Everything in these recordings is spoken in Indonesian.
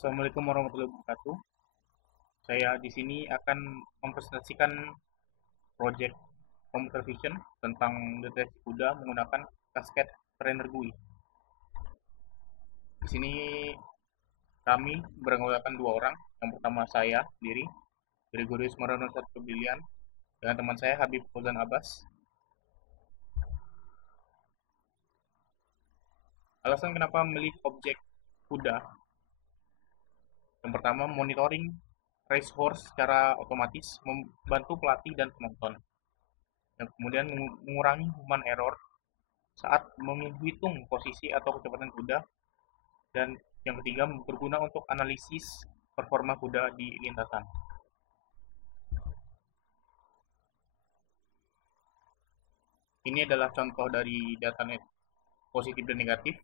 Assalamualaikum warahmatullahi wabarakatuh. Saya di sini akan mempresentasikan proyek computer vision tentang deteksi kuda menggunakan kasket trainer GUI. Di sini kami beranggotakan dua orang. Yang pertama saya sendiri, Gregorius Marono Sattobilian, dengan teman saya Habib Fauzan Abbas. Alasan kenapa memilih objek kuda. Yang pertama, monitoring racehorse secara otomatis membantu pelatih dan penonton. Dan kemudian mengurangi human error saat menghitung posisi atau kecepatan kuda, dan yang ketiga berguna untuk analisis performa kuda di lintasan. Ini adalah contoh dari data net positif dan negatif.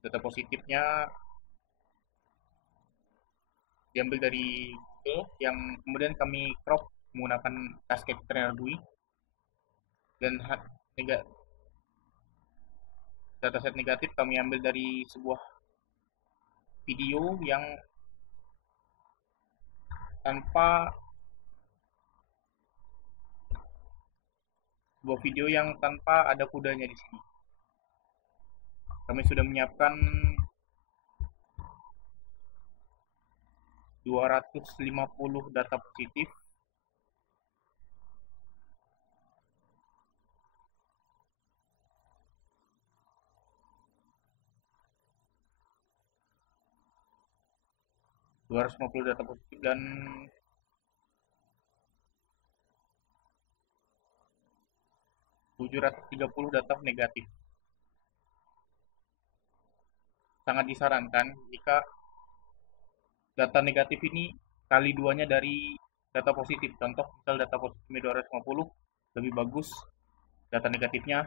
Data positifnya diambil dari Google yang kemudian kami crop menggunakan Cascade Trainer GUI, dan dataset negatif kami ambil dari sebuah video yang tanpa ada kudanya di sini. Kami sudah menyiapkan 250 data positif, dan 730 data negatif. Sangat disarankan jika data negatif ini kali duanya dari data positif. Contoh, misal data positifnya 250, lebih bagus data negatifnya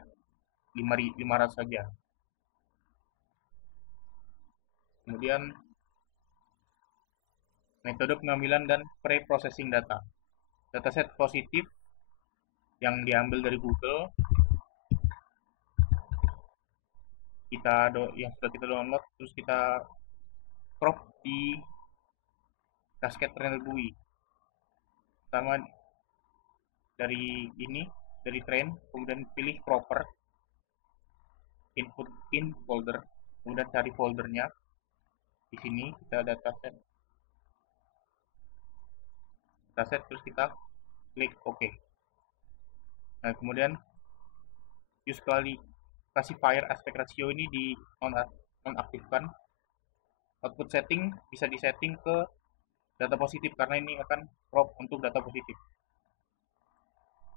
500 saja. Kemudian metode pengambilan dan pre-processing data. Dataset positif yang diambil dari Google yang sudah kita download, terus kita crop di Cascade Trainer GUI. Pertama dari train, kemudian pilih proper, input in folder, kemudian cari foldernya. Di sini kita dataset, terus kita klik OK. Nah, kemudian use classifier aspect ratio ini di nonaktifkan. Output setting bisa disetting ke data positif karena ini akan crop untuk data positif.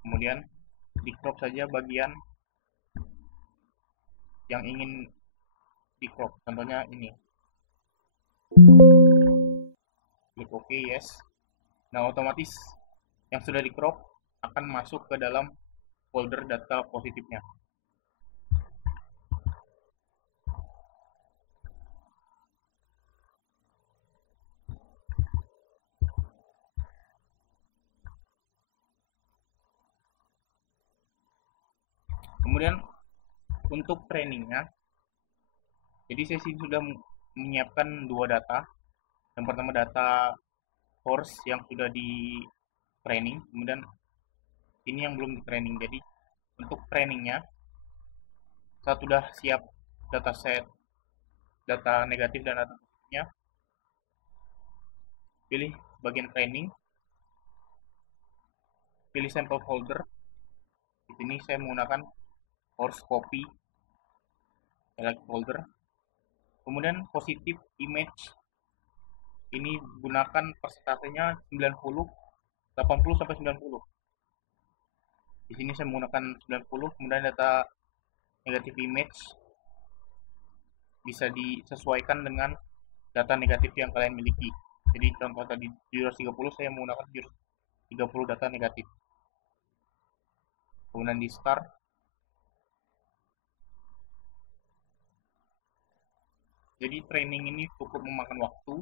Kemudian di crop saja bagian yang ingin di crop, contohnya ini. Klik OK, yes. Nah, otomatis yang sudah di crop akan masuk ke dalam folder data positifnya. Kemudian untuk trainingnya, jadi saya sudah menyiapkan dua data. Yang pertama data horse yang sudah di training, kemudian ini yang belum di training. Jadi untuk trainingnya, saat sudah siap dataset data negatif dan data positifnya, pilih bagian training, pilih sampel folder. Di sini saya menggunakan horse copy select folder. Kemudian positif image ini gunakan persentasenya 90, 80 sampai 90. Di sini saya menggunakan 90. Kemudian data negatif image bisa disesuaikan dengan data negatif yang kalian miliki. Jadi contoh tadi 730, saya menggunakan 730 data negatif. Kemudian di start, jadi training ini cukup memakan waktu.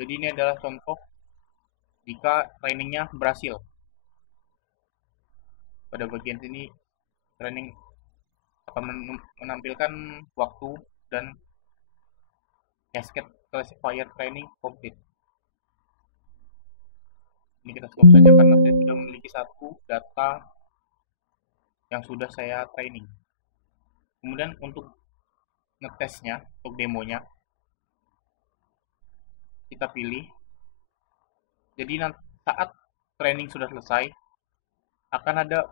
Jadi ini adalah contoh jika trainingnya berhasil. pada bagian sini training akan menampilkan waktu dan cascade classifier training complete. Ini kita stop saja karena saya sudah memiliki satu data yang sudah saya training. Kemudian untuk ngetesnya, untuk demonya, kita pilih. Jadi saat training sudah selesai, akan ada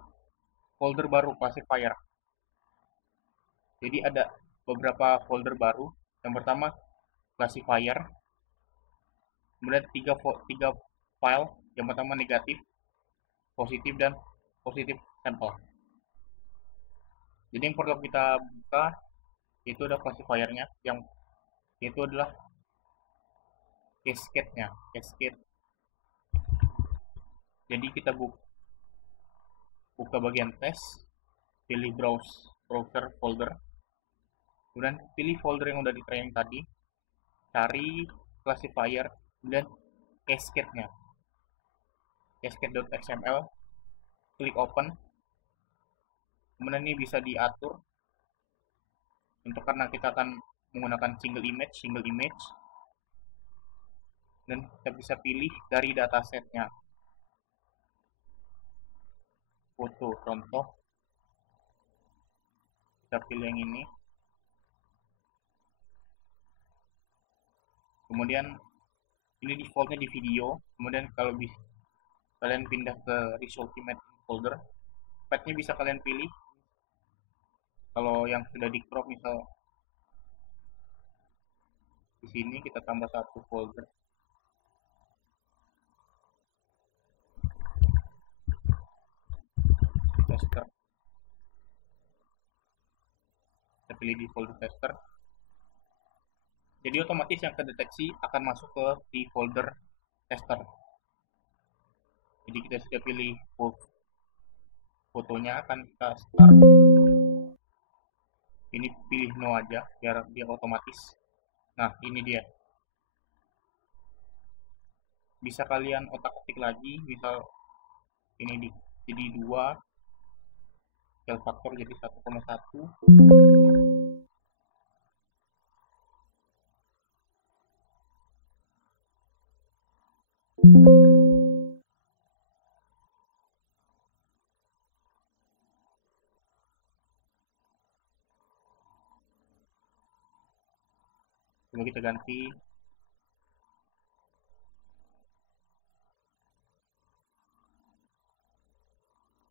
folder baru classifier. Jadi ada beberapa folder baru. Yang pertama classifier, kemudian tiga file. Yang pertama negatif, positif, dan positif sampel. Jadi yang perlu kita buka itu ada classifiernya, yang itu adalah cascade-nya, cascade. Jadi kita buka bagian tes, pilih browser folder, kemudian pilih folder yang udah di training tadi, cari classifier, kemudian cascade-nya, cascade.xml, klik open. Kemudian ini bisa diatur untuk karena kita akan menggunakan single image, dan kita bisa pilih dari datasetnya, foto contoh, kita pilih yang ini. Kemudian ini defaultnya di video. Kemudian kalau kalian pindah ke result image folder, pathnya bisa kalian pilih. Kalau yang sudah di crop, misal di sini kita tambah satu folder, tester, kita pilih di folder tester. Jadi otomatis yang terdeteksi akan masuk ke di folder tester. Jadi kita sudah pilih fotonya, akan kita start. Ini pilih no aja biar dia otomatis. Nah ini dia, bisa kalian otak-atik lagi, misal ini jadi 2, scale factor jadi 1,1. Coba kita ganti.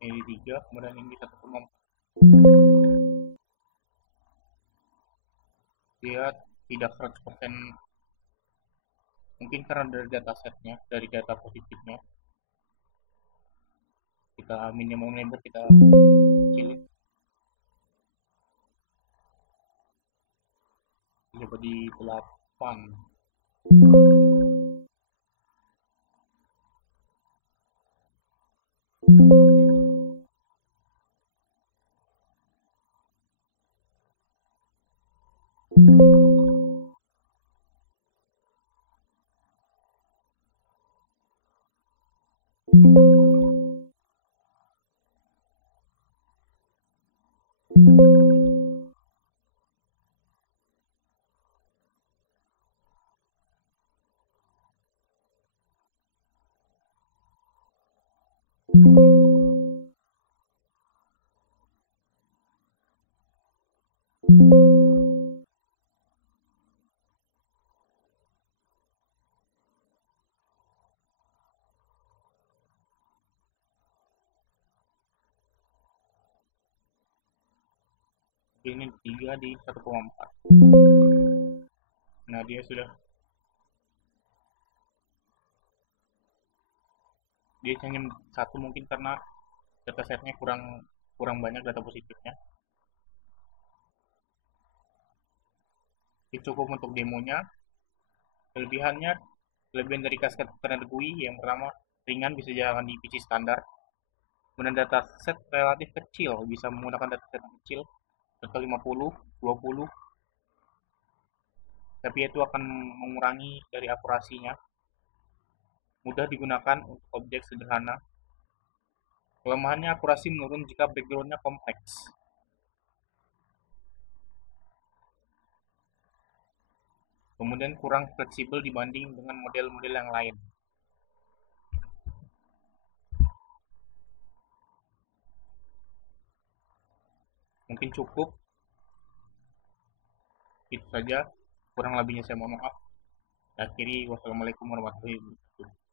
Ini 3, kemudian ini 1,4. Dia tidak 100%, mungkin karena dari datasetnya, dari data positifnya. Kita minimum number kita kecilin, coba di 8. Ini 3 di 1,4. Nah dia hanya 1, mungkin karena datasetnya kurang banyak data positifnya. Ini cukup untuk demonya. Kelebihan dari Cascade Standard GUI, yang pertama ringan, bisa jalan di PC standar. Kemudian dataset relatif kecil, bisa menggunakan dataset yang kecil, sekitar 50, 20, tapi itu akan mengurangi dari akurasinya. Mudah digunakan untuk objek sederhana. Kelemahannya akurasi menurun jika backgroundnya kompleks. Kemudian kurang fleksibel dibanding dengan model-model yang lain. Mungkin cukup itu saja. Kurang lebihnya saya mohon maaf. Akhiri, wassalamualaikum warahmatullahi wabarakatuh.